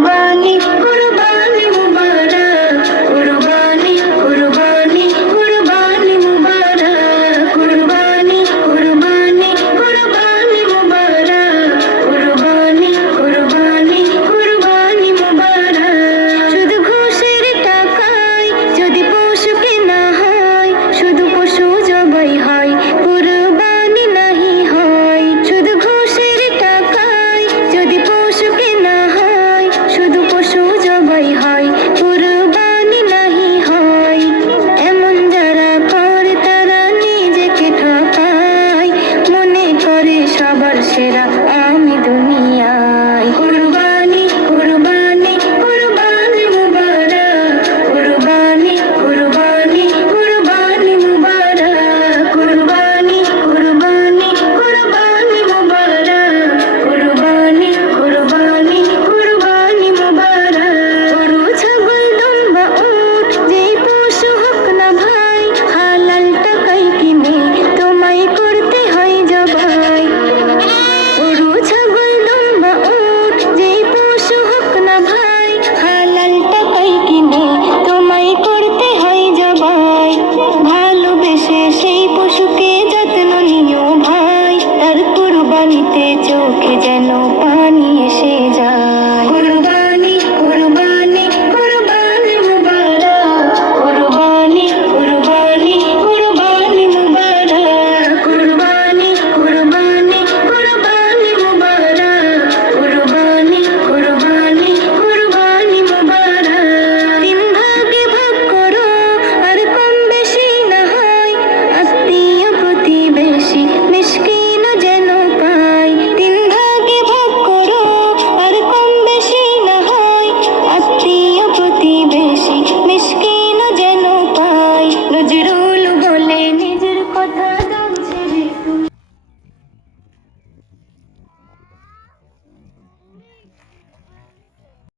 কুরবানি কুরবানি মুবারক, কুরবানি কুরবানি কুরবানি মুবারক, কুরবানি কুরবানি কুরবানি মুবারক, কুরবানি কুরবানি কুরবানি মুবারক। শুধু ঘুষের টাকায় যদি পশু কেনা হয়, শুধু পশু জবাই হয়, কুরবানি নাহি হয়। শুধু ঘুষের টাকায় যদি পশু কেনা হয়, শুধু পশু জবাই হয়, কুরবানি নাহি হয়। এমন যারা করে তারা নিজেকে ঠকায়, মনে করে সবার সেরা আমি দুনিয়ায়। কুরবানি কুরবানি কুরবানি মুবারক, কুরবানি কুরবানি কুরবানি মুবারক, কুরবানি কুরবানি কুরবানি মুবারক, কুরবানি কুরবানি কুরবানি মুবারক। গরু ছাগল দুম্বা উট যেই পশু হোক না ভাই, হালাল টাকায় কিনে তোমায় করতে হয় জবাই। গরু ছাগল দুম্বা উট যেই পশু হোক না ভাই, হালাল টাকায় কিনে তোমায় করতে হয় জবাই। ভালোবেসে সেই পশুকে যত্ন নিও ভাই, তার কুরবানিতে চোখে যেন পানি এসে যায়। কুরবানি কুরবানি কুরবানি মুবারক, কুরবানি কুরবানি কুরবানি মুবারক, কুরবানি কুরবানি কুরবানি মুবারক, কুরবানি কুরবানি কুরবানি মুবারক। তিন ভাগে ভাগ করো আর কম বেশি না হয়, আত্মীয় প্রতিবেশী মিসকিন যেন পায়। তিন ভাগে ভাগ করো আর কম বেশি না হয়, আত্মীয় প্রতিবেশী মিসকিন যেন পায়। নজরুল বলে নিজের কথা